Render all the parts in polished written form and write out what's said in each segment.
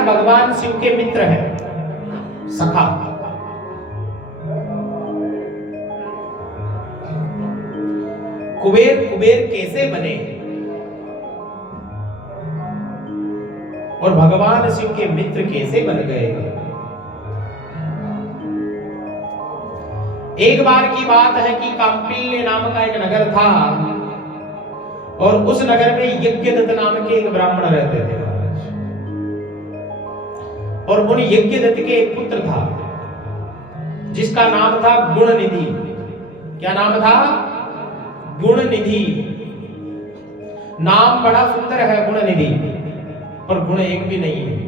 महाराज भगवान शिव के मित्र हैं, सखा। कुबेर कैसे बने और भगवान शिव के मित्र कैसे बन गए। एक बार की बात है कि काम्पिल्य नाम का एक नगर था और उस नगर में यज्ञदत्त नाम के एक ब्राह्मण रहते थे महाराज। और उन यज्ञदत्त के एक पुत्र था जिसका नाम था गुणनिधि। क्या नाम था? गुणनिधि। नाम बड़ा सुंदर है गुणनिधि, पर गुण एक भी नहीं है।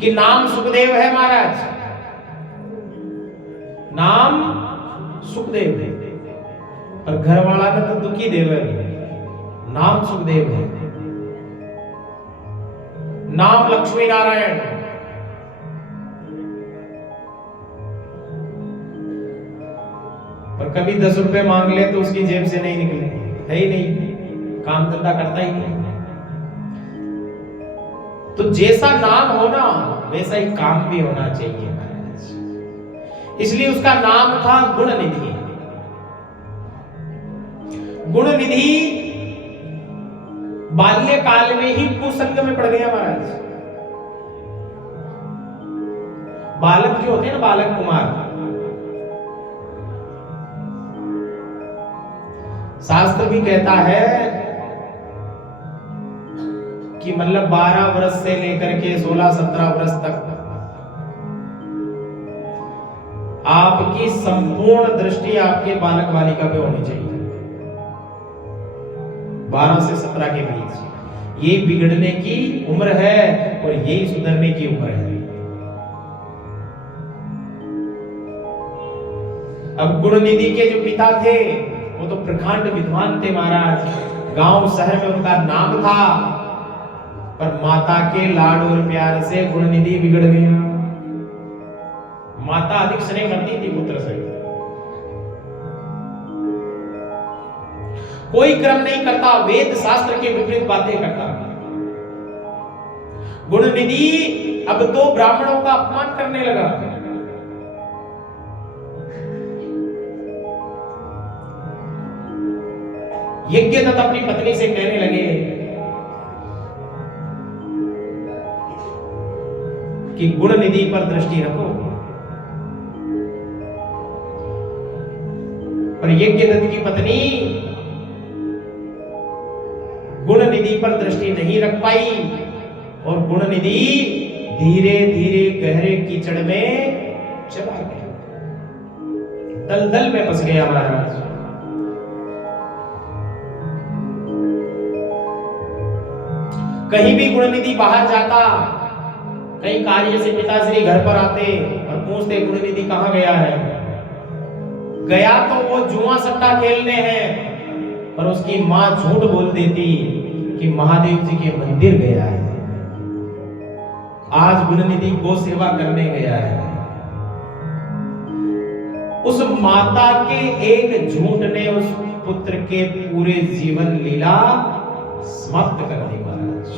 कि नाम सुखदेव है महाराज, नाम सुखदेव है, पर घर वाला ने तो दुखी देव है। नाम सुखदेव है, नाम लक्ष्मी नारायण। पर कभी 10 रुपए मांग ले तो उसकी जेब से नहीं निकले, है ही नहीं, काम धंधा करता ही नहीं। तो जैसा नाम हो ना वैसा ही काम भी होना चाहिए महाराज। इसलिए उसका नाम था गुणनिधि। गुणनिधि बाल्यकाल में ही कुसंग में पड़ गया महाराज। बालक जो होते हैं ना, बालक कुमार, शास्त्र भी कहता है कि मतलब 12 वर्ष से लेकर के 16-17 वर्ष तक आपकी संपूर्ण दृष्टि आपके बालक बालिका पे होनी चाहिए। 12 से 17 के बीच ये बिगड़ने की उम्र है और यही सुधरने की उम्र है। अब गुणनिधि के जो पिता थे वो तो प्रखंड विद्वान थे महाराज। गांव शहर में उनका नाम था, पर माता के लाड और प्यार से गुणनिधि बिगड़ गया। माता अधिक स्नेह करती थी पुत्र से। कोई क्रम नहीं करता, वेद शास्त्र के विपरीत बातें करता। गुणनिधि अब तो ब्राह्मणों का अपमान करने लगा। यज्ञदत्त अपनी पत्नी से कहने लगे कि गुणनिधि पर दृष्टि रखो। पर यज्ञदत्त की पत्नी गुणनिधि पर दृष्टि नहीं रख पाई और गुणनिधि धीरे धीरे गहरे कीचड़ में चला गया, दलदल में फंस गया महाराज। कहीं भी गुणनिधि बाहर जाता, कई कार्य से पिताश्री घर पर आते और पूछते गुणनिधि कहां गया है। गया तो वो जुआ सट्टा खेलने हैं, पर उसकी मां झूठ बोल देती कि महादेव जी के मंदिर गया है। आज गुणनिधि गो सेवा करने गया है। उस माता के एक झूठ ने उस पुत्र के पूरे जीवन लीला समाप्त कर दी महाराज।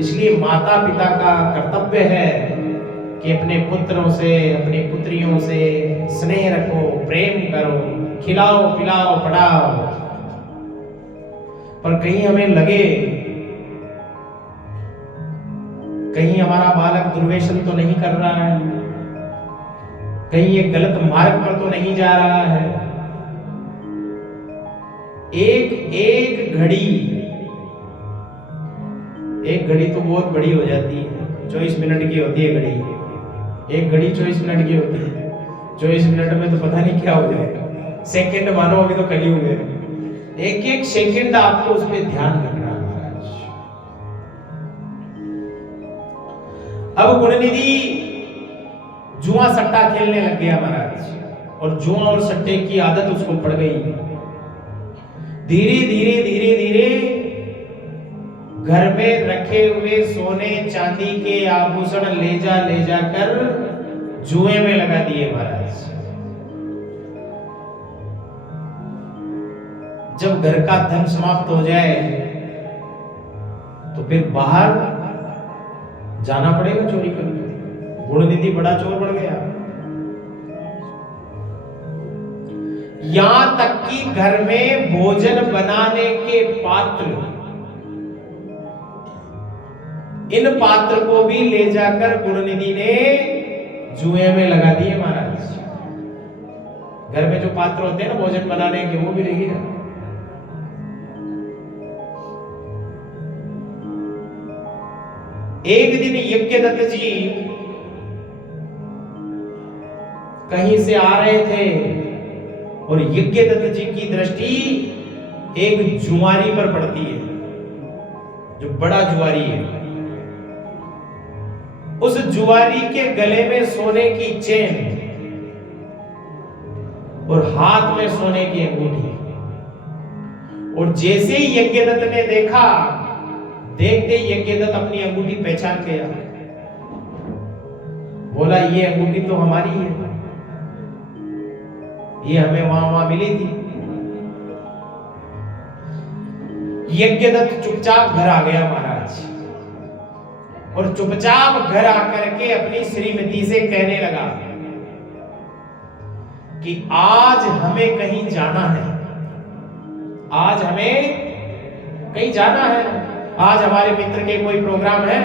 इसलिए माता पिता का कर्तव्य है कि अपने पुत्रों से, अपनी पुत्रियों से स्नेह रखो, प्रेम करो, खिलाओ पिलाओ पढ़ाओ। पर कहीं हमें लगे कहीं हमारा बालक दुर्व्यसन तो नहीं कर रहा है, कहीं ये गलत मार्ग पर तो नहीं जा रहा है। एक घड़ी तो बहुत बड़ी हो जाती है, 24 मिनट की होती है घड़ी। एक घड़ी 24 मिनट की होती है। 24 मिनट में तो पता नहीं क्या हो जाएगा। सेकंड मानो अभी तो कलयुग है। एक एक सेकंड आपको उस पर ध्यान रखना है महाराज। अब गुणनिधि जुआ सट्टा खेलने लग गया महाराज, और जुआ और सट्टे की आदत उसको पड़ गई। धीरे धीरे घर में रखे हुए सोने चांदी के आभूषण ले जाकर जुए में लगा दिए महाराज। जब घर का धन समाप्त हो जाए तो फिर बाहर जाना पड़ेगा चोरी करने। गुणनिधि बड़ा चोर बन गया, यहां तक कि घर में भोजन बनाने के पात्र, इन पात्र को भी ले जाकर गुणनिधि ने जुए में लगा दिए महाराज। घर में जो पात्र होते हैं ना भोजन बनाने के, वो भी ले गया। एक दिन यज्ञदत्त जी कहीं से आ रहे थे और यज्ञदत्त जी की दृष्टि एक जुआरी पर पड़ती है, जो बड़ा जुआरी है। उस जुआरी के गले में सोने की चेन और हाथ में सोने की अंगूठी। और जैसे ही यज्ञदत्त ने देखा, देखते यज्ञदत्त अपनी अंगूठी पहचान गया, बोला ये अंगूठी तो हमारी है, ये हमें वहां मिली थी। यज्ञदत्त चुपचाप घर आ गया महाराज, और चुपचाप घर आकर के अपनी श्रीमती से कहने लगा कि आज हमें कहीं जाना है, आज हमें कहीं जाना है, आज हमारे मित्र के कोई प्रोग्राम है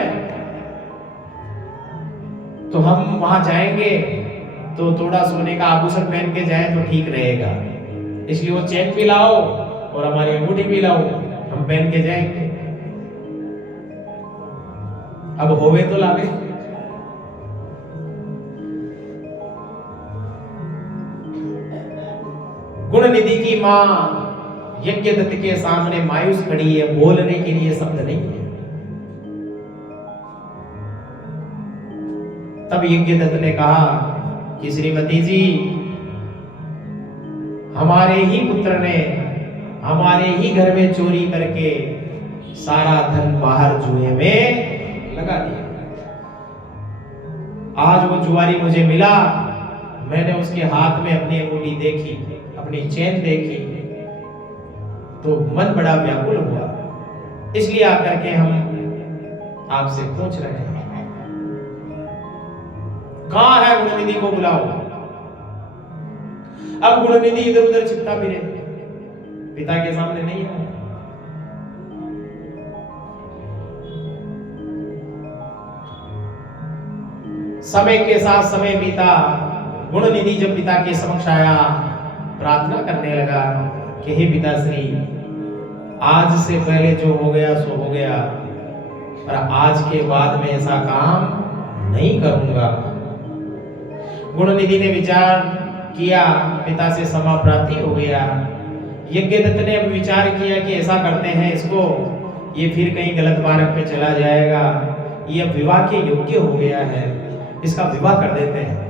तो हम वहां जाएंगे, तो थोड़ा सोने का आभूषण पहन के जाए तो ठीक रहेगा, इसलिए वो चेन भी लाओ और हमारी अंगूठी भी लाओ, हम पहन के जाएंगे। अब होवे तो लावे। गुणनिधि की मां यज्ञदत्त के सामने मायूस खड़ी है, बोलने के लिए शब्द नहीं है। तब यज्ञदत्त ने कहा कि श्रीमती जी, हमारे ही पुत्र ने हमारे ही घर में चोरी करके सारा धन बाहर जुए में लगा दिया। आज वो जुआरी मुझे मिला, मैंने उसके हाथ में अपनी अंगूठी देखी, अपनी चेन देखी, तो मन बड़ा व्याकुल हुआ, इसलिए आकर के हम आपसे पूछ रहे हैं, कहां है गुणनिधि को बुलाओ। अब गुणनिधि इधर उधर छिपता फिरे, पिता के सामने नहीं है। समय के साथ समय बीता, गुणनिधि जब पिता के समक्ष आया, प्रार्थना करने लगा कि हे पिताश्री, आज से पहले जो हो गया सो हो गया, पर आज के बाद में ऐसा काम नहीं करूंगा। गुणनिधि ने विचार किया, पिता से क्षमा प्राप्ति हो गया। यज्ञदत्त ने अब विचार किया कि ऐसा करते हैं इसको, ये फिर कहीं गलत मार्ग पे चला जाएगा, ये अब विवाह के योग्य हो गया है, इसका विवाह कर देते हैं,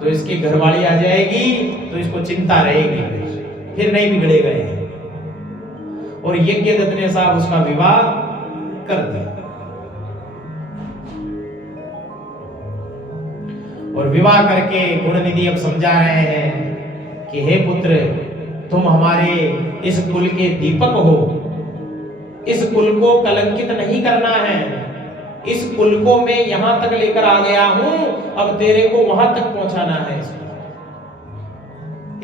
तो इसकी घरवाली आ जाएगी तो इसको चिंता रहेगी, फिर नहीं बिगड़ेगा ये। और यज्ञदत्त ने साहब उसका विवाह कर दिया। और विवाह करके गुणनिधि अब समझा रहे हैं कि हे पुत्र, तुम हमारे इस कुल के दीपक हो, इस कुल को कलंकित नहीं करना है, इस कुल को मैं यहां तक लेकर आ गया हूं, अब तेरे को वहां तक पहुंचाना है।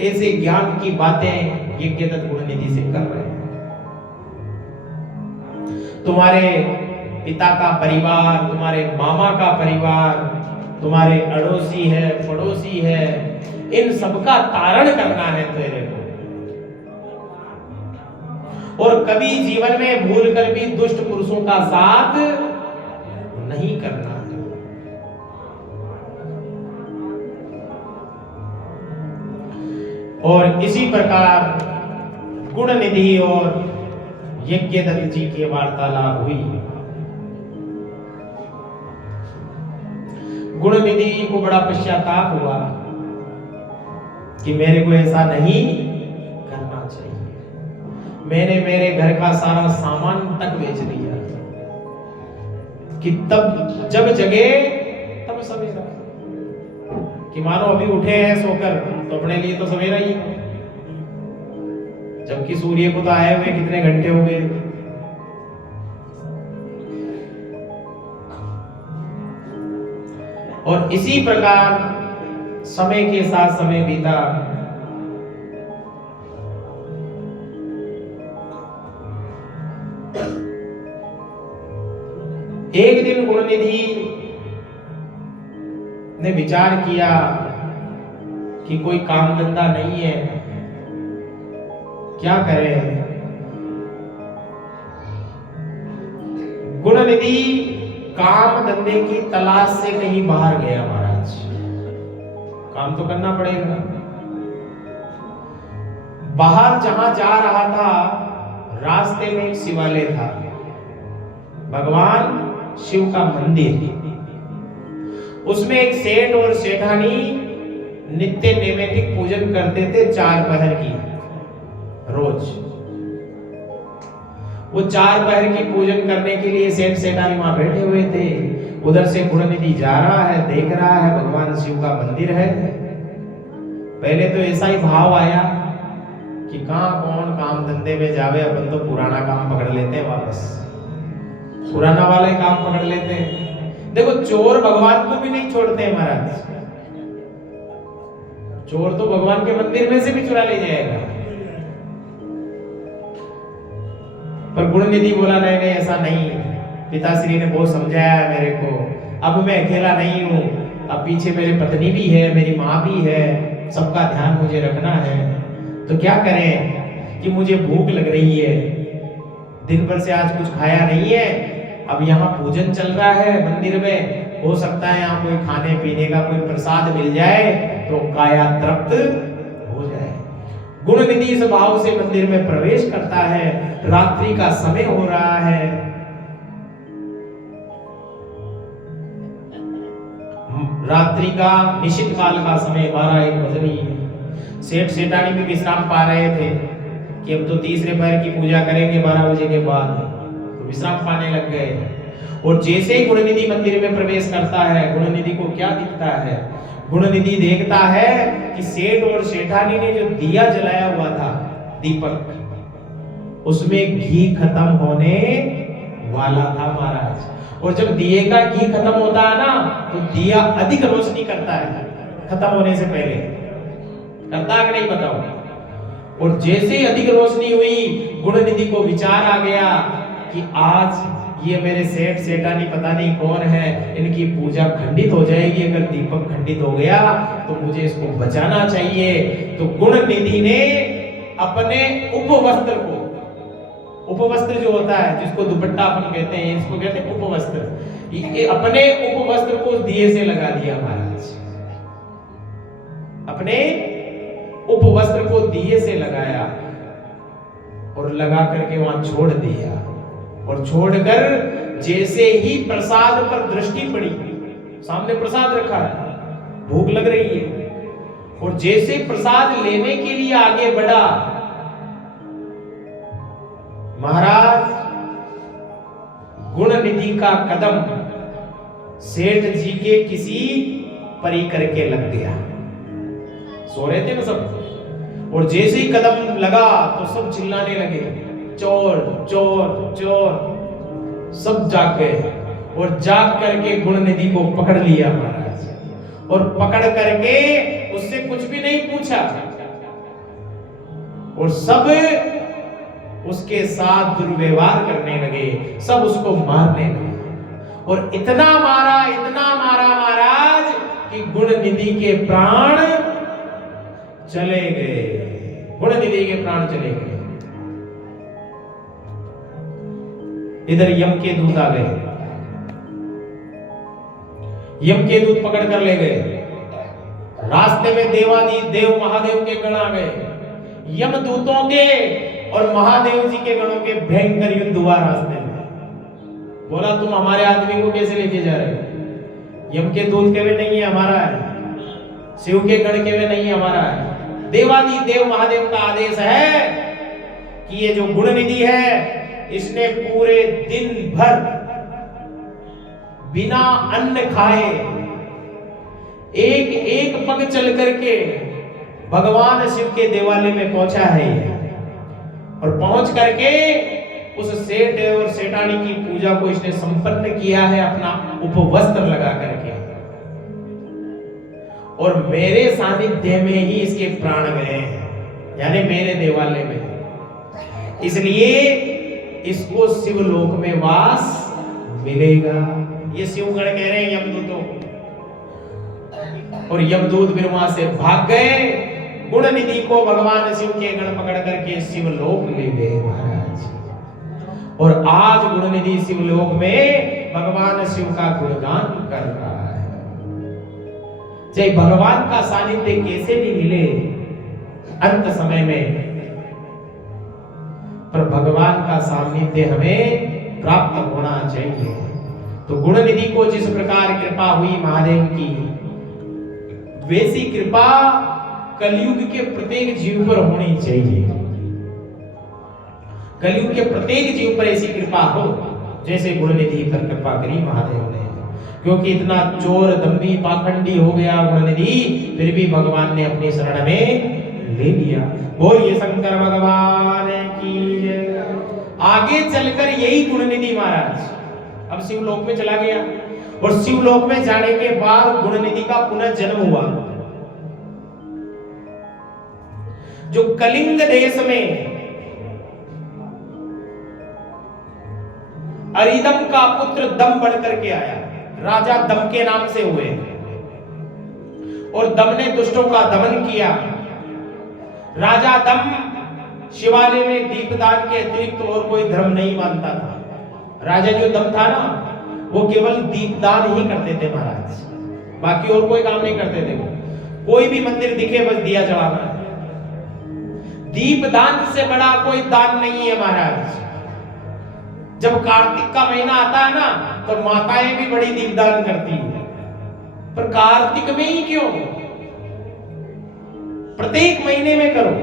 ऐसे ज्ञान की बातें यज्ञदत्त गुणनिधि से कर रहे हैं। तुम्हारे पिता का परिवार, तुम्हारे मामा का परिवार, तुम्हारे अड़ोसी है, पड़ोसी है, इन सबका तारण करना है तेरे को, और कभी जीवन में भूल कर भी दुष्ट पुरुषों का साथ नहीं करना है। और इसी प्रकार गुणनिधि और यज्ञदत्त जी की वार्तालाप हुई। गुणनिधि को बड़ा पश्चाताप हुआ कि मेरे को ऐसा नहीं करना चाहिए, मैंने मेरे घर का सारा सामान तक बेच दिया कि तब जब जगे तब सवेरा, कि मानो अभी उठे हैं सोकर तो अपने लिए तो सवेरा ही है, जबकि सूर्य को तो आए हुए कितने घंटे हो गए, और इसी प्रकार समय के साथ समय बीता। एक दिन गुणनिधि ने विचार किया कि कोई काम धंधा नहीं है, क्या करे। गुणनिधि काम धंधे की तलाश से कहीं बाहर गया। महाराज, काम तो करना पड़ेगा। बाहर जहां जा रहा था, रास्ते में एक शिवालय था, भगवान शिव का मंदिर। उसमें एक सेठ और सेठानी नित्य नैमित्तिक पूजन करते थे 4 पहर की रोज। वो 4 पहर की पूजन करने के लिए सेठ सेठानी वहां बैठे हुए थे। उधर से गुणनिधि जा रहा है, देख रहा है भगवान शिव का मंदिर है। पहले तो ऐसा ही भाव आया कि कहां कौन काम धंधे में जावे, अपन तो पुराना काम पकड़ लेते हैं, वापस पुराना वाला ही काम पकड़ लेते हैं। देखो, चोर भगवान को भी नहीं छोड़ते महाराज। चोर तो भगवान के मंदिर में से भी चुरा ले जाएगा। पर गुणनिधि बोला नहीं नहीं, ऐसा नहीं। पिताश्री ने बहुत समझाया मेरे को, अब मैं अकेला नहीं हूं, अब पीछे मेरी पत्नी भी है, मेरी माँ भी है, सबका ध्यान मुझे रखना है। तो क्या करें कि मुझे भूख लग रही है, दिन भर से आज कुछ खाया नहीं है। अब यहाँ पूजन चल रहा है मंदिर में, हो सकता है यहाँ कोई खाने पीने का कोई प्रसाद मिल जाए तो काया तृप्त हो जाए। गुणनिधि इस भाव से मंदिर में प्रवेश करता है। रात्रि का समय हो रहा है। रात्रि का निश्चित काल का समय 12-1 बज रही है। सेठ सेठानी भी विश्राम पा रहे थे कि अब तो तीसरे पहर की पूजा करेंगे 12 बजे के बाद, तो विश्राम पाने लग गए। और जैसे ही गुणनिधि मंदिर में प्रवेश करता है, गुणनिधि को क्या दिखता है? गुणनिधि देखता है कि सेठ और सेठानी ने जो दिया जलाया हुआ था, दीपक, उसमें घी खत्म होने वाला था महाराज। और जब दिए का घी खत्म होता है ना, तो दिया अधिक रोशनी करता है खत्म होने से पहले। करता है कि नहीं बताओ। और जैसे ही अधिक रोशनी हुई, गुणनिधि को विचार आ गया कि आज ये मेरे सेठ सेठानी पता नहीं कौन है, इनकी पूजा खंडित हो जाएगी। अगर दीपक खंडित हो गया तो मुझे इसको बचाना चाहिए। तो गुणनिधि ने अपने उपवस्त्र को, उपवस्त्र जो होता है जिसको दुपट्टा अपन कहते हैं, इसको कहते हैं उपवस्त्र, ये अपने उपवस्त्र को दिए से लगा दिया महाराज। अपने उपवस्त्र को दिए से लगाया और लगा करके वहां छोड़ दिया। और छोड़कर जैसे ही प्रसाद पर दृष्टि पड़ी, सामने प्रसाद रखा है, भूख लग रही है, और जैसे प्रसाद लेने के लिए आगे बढ़ा, महाराज गुणनिधि का कदम सेठ जी के किसी परिकर के लग गया। सो रहे थे ना सब, और जैसे ही कदम लगा तो सब चिल्लाने लगे, चोर चोर चोर। सब जाग गए और जाग करके गुणनिधि को पकड़ लिया महाराज, और पकड़ करके उससे कुछ भी नहीं पूछा, और सब उसके साथ दुर्व्यवहार करने लगे, सब उसको मारने लगे। और इतना मारा महाराज कि गुणनिधि के प्राण चले गए। गुणनिधि के प्राण चले गए। इधर यम के दूत आ गए, यम के दूत पकड़ कर ले गए। रास्ते में देव महादेव के गण आ गए। यम दूतों के और महादेव जी के गणों के भयंकर युद्ध हुआ रास्ते में। बोला, तुम हमारे आदमी को कैसे लेके जा रहे हो? यम के दूत के वे नहीं है, हमारा है। शिव के गण के वे नहीं है, हमारा है। देव महादेव का आदेश है कि ये जो गुणनिधि है, इसने पूरे दिन भर बिना अन्न खाए एक एक पग चल करके भगवान शिव के देवालय में पहुंचा है। और पहुंच करके उस सेठ और सेठानी की पूजा को इसने संपन्न किया है, अपना उपवस्त्र लगा करके। और मेरे सानिध्य में ही इसके प्राण गए हैं, यानी मेरे देवालय में। इसलिए इसको शिवलोक में वास मिलेगा। ये शिवगण कह रहे हैं यमदूतों को। और यमदूत फिर वहां से भाग गए। गुण निधि को भगवान शिव के गण पकड़ करके शिवलोक ले गए महाराज। और आज गुण निधि शिवलोक में भगवान शिव का गुणगान कर रहा है। चाहे भगवान का सानिध्य कैसे भी मिले अंत समय में, पर भगवान का सानिध्य हमें प्राप्त होना चाहिए। तो गुण निधि को जिस प्रकार कृपा हुई महादेव की, वैसी कृपा कलयुग के प्रत्येक जीव पर होनी चाहिए। कलयुग के प्रत्येक जीव पर ऐसी कृपा हो जैसे गुण निधि पर कृपा करी महादेव ने। क्योंकि इतना चोर दंभी पाखंडी हो गया गुण निधि, फिर भी भगवान ने अपनी शरण में ले लिया। बोलिए शंकर भगवान की जय। आगे चलकर यही गुण निधि महाराज अब शिवलोक में चला गया। और शिवलोक में जाने के बाद गुण निधि का पुनः जन्म हुआ। जो कलिंग देश में अरिदम का पुत्र दम बढ़कर के आया, राजा दम के नाम से हुए। और दम ने दुष्टों का दमन किया। राजा दम शिवालय में दीपदान के अतिरिक्त और कोई धर्म नहीं मानता था। राजा जो दम था ना, वो केवल दीपदान ही करते थे महाराज, बाकी और कोई काम नहीं करते थे। कोई भी मंदिर दिखे बस दिया चढ़ाना है। दीपदान से बड़ा कोई दान नहीं है महाराज। जब कार्तिक का महीना आता है ना, तो माताएं भी बड़ी दीपदान करती हैं। पर कार्तिक में ही क्यों, प्रत्येक महीने में करो।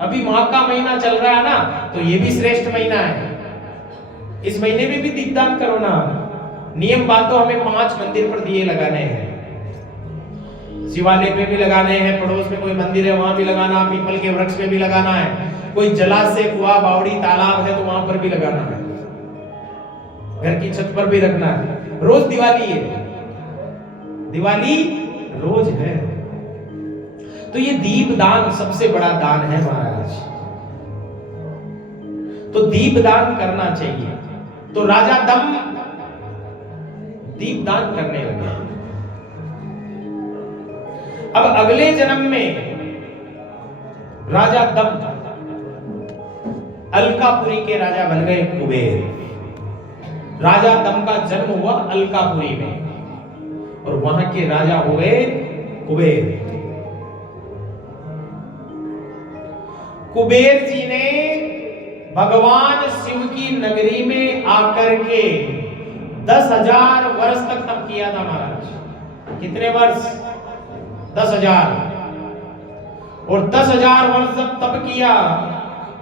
अभी माह का महीना चल रहा है ना, तो ये भी श्रेष्ठ महीना है। इस महीने में भी दीपदान करो ना। नियम बांधो, हमें 5 मंदिर पर दिए लगाने हैं। शिवालय पे भी लगाने हैं, पड़ोस में कोई मंदिर है वहां भी लगाना, पीपल के वृक्ष पे भी लगाना है, कोई जलाशय कुआं बावड़ी तालाब है तो वहां पर भी लगाना है, घर की छत पर भी रखना है। रोज दिवाली है, दिवाली रोज है। तो ये दीपदान सबसे बड़ा दान है महाराज। तो दीपदान करना चाहिए। तो राजा दम दीपदान करने लगे। अब अगले जन्म में राजा दम अलकापुरी के राजा बन गए कुबेर। राजा दम का जन्म हुआ अलकापुरी में और वहां के राजा हो गए कुबेर। कुबेर जी ने भगवान शिव की नगरी में आकर के 10,000 वर्ष तक तप किया था महाराज। कितने वर्ष? 10,000। और 10,000 वर्ष जब तप किया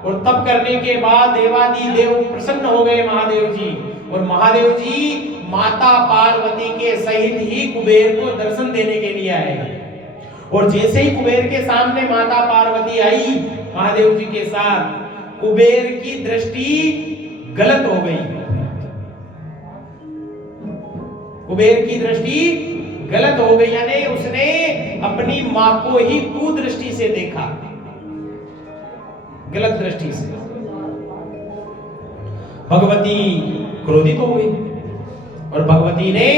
और तप करने के बाद देवादि देव प्रसन्न हो गए महादेव जी। और महादेव जी माता पार्वती के सहित ही कुबेर को दर्शन देने के लिए आए। और जैसे ही कुबेर के सामने माता पार्वती आई महादेव जी के साथ, कुबेर की दृष्टि गलत हो गई। कुबेर की दृष्टि गलत हो गई, यानी उसने अपनी मां को ही कुदृष्टि से देखा, गलत दृष्टि से। भगवती क्रोधित हो गई और भगवती ने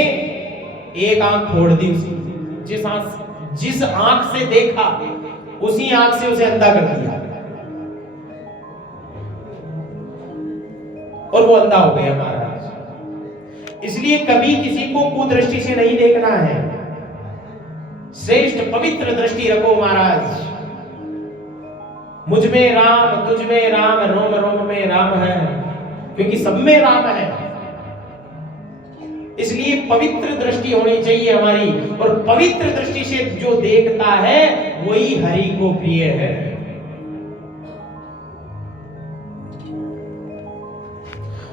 एक आंख फोड़ दी उसकी। जिस आंख से देखा उसी आंख से उसे अंधा कर दिया और वो अंधा हो गया महाराज। इसलिए कभी किसी को कुदृष्टि से नहीं देखना है। श्रेष्ठ पवित्र दृष्टि रखो महाराज। मुझ में राम, तुझ में राम, रोम रोम में राम है, क्योंकि सब में राम है। इसलिए पवित्र दृष्टि होनी चाहिए हमारी। और पवित्र दृष्टि से जो देखता है वही हरि को प्रिय है।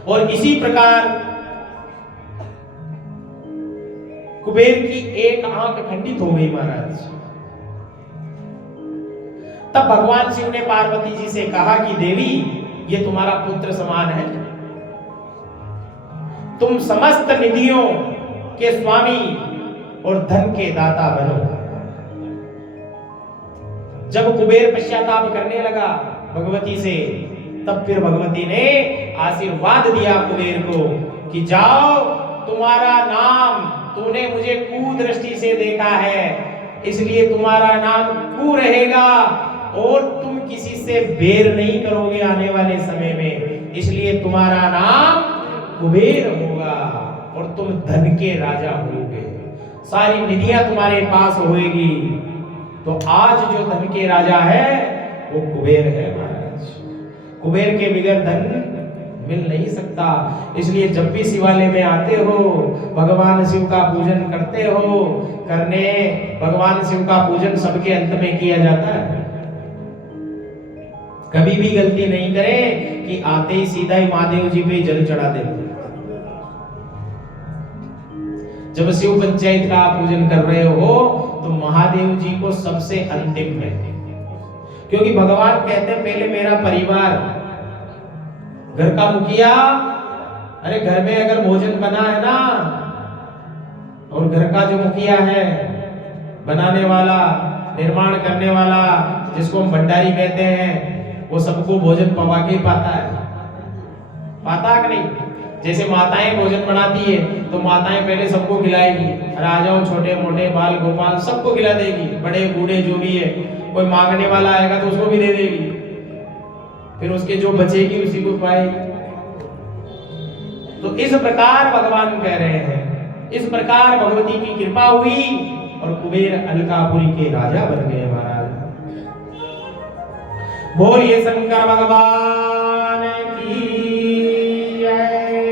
और इसी प्रकार कुबेर की एक आंख खंडित हो गई महाराज। तब भगवान शिव ने पार्वती जी से कहा कि देवी, ये तुम्हारा पुत्र समान है, तुम समस्त निधियों के स्वामी और धन के दाता बनो। जब कुबेर पश्चाताप करने लगा भगवती से, तब फिर भगवती ने आशीर्वाद दिया कुबेर को कि जाओ, तुम्हारा नाम, तूने मुझे कुदृष्टि से देखा है इसलिए तुम्हारा नाम कु रहेगा और तुम किसी से बैर नहीं करोगे आने वाले समय में, इसलिए तुम्हारा नाम कुबेर होगा और तुम धन के राजा होगे, सारी निधियां तुम्हारे पास होएगी। तो आज जो धन के राजा है वो कुबेर है महाराज। कुबेर के बगैर धन मिल नहीं सकता, इसलिए जब भी शिवालय में आते हो, भगवान शिव का पूजन करते हो, भगवान शिव का पूजन सबके अंत में किया जाता है। कभी भी गलती नहीं करें कि आते ही सीधा ही महादेव जी पे जल चढ़ा दे। जब शिव पंचायत का पूजन कर रहे हो तो महादेव जी को सबसे अंतिम में, क्योंकि भगवान कहते हैं पहले मेरा परिवार, घर का मुखिया, अरे घर में अगर भोजन बना है ना, और घर का जो मुखिया है, बनाने वाला, निर्माण करने वाला, जिसको हम भंडारी कहते हैं, वो सबको भोजन पवा के पाता है, पाता कि नहीं? जैसे माताएं भोजन बनाती है तो माताएं पहले सबको खिलाएगी, अरे आ जाओ छोटे मोटे बाल गोपाल सबको खिला देगी, बड़े बूढ़े जो भी है, कोई मांगने वाला आएगा तो उसको भी दे देगी, फिर उसके जो बचेगी उसी को पाएगी। तो इस प्रकार भगवान कह रहे हैं, इस प्रकार भगवती की कृपा हुई और कुबेर अलकापुरी के राजा बन गए महाराज। बोलिए शंकर भगवान की जय।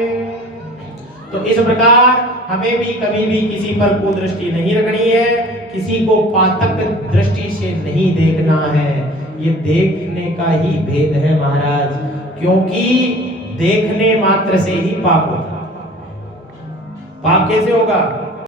तो इस प्रकार हमें भी कभी भी किसी पर कुदृष्टि नहीं रखनी है, किसी को पातक दृष्टि से नहीं देखना है, ये देखने का ही भेद है महाराज, क्योंकि देखने मात्र से ही पाप होता। पाप कैसे होगा?